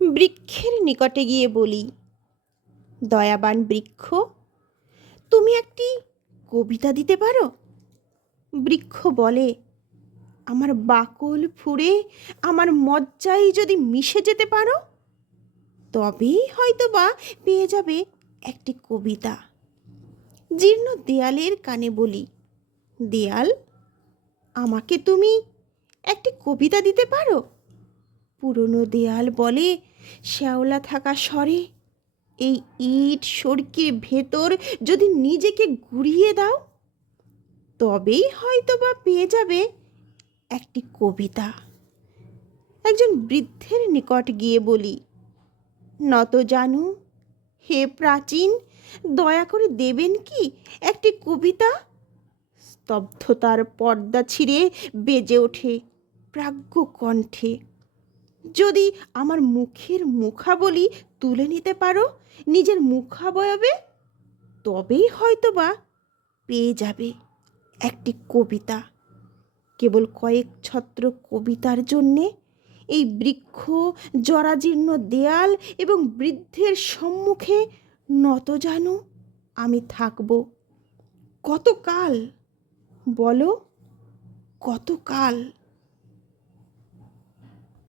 বৃক্ষের নিকটে গিয়ে বলি, দয়াবান বৃক্ষ, তুমি একটি কবিতা দিতে পারো? বৃক্ষ বলে, আমার বাকল ফুঁড়ে আমার মজ্জায় যদি মিশে যেতে পারো, তবেই হয়তো বা পেয়ে যাবে একটি কবিতা। জীর্ণ দেয়ালের কানে বলি, দেয়াল, আমাকে তুমি একটি কবিতা দিতে পারো? পুরনো দেয়াল বলে শ্যাওলা থাকা স্বরে? এই ইট সড়কির ভেতর যদি নিজেকে ঘুরিয়ে দাও, তবেই হয়তো বা পেয়ে যাবে একটি কবিতা। একজন বৃদ্ধের নিকট গিয়ে বলি, নত জানু, হে প্রাচীন, দয়া করে দেবেন কি একটি কবিতা? স্তব্ধতার পর্দা ছিঁড়ে বেজে ওঠে প্রাজ্ঞ কণ্ঠে যদি আমার মুখের মুখাবলি তুলে নিতে পারো, নিজের মুখাবয়বে, তবেই হয়তো বা পেয়ে যাবে একটি কবিতা। কেবল কয়েক ছত্র কবিতার জন্যে এই বৃক্ষ, জরাজীর্ণ দেয়াল এবং বৃদ্ধের সম্মুখে নত জানু আমি থাকব। কতকাল? বলো, কতকাল?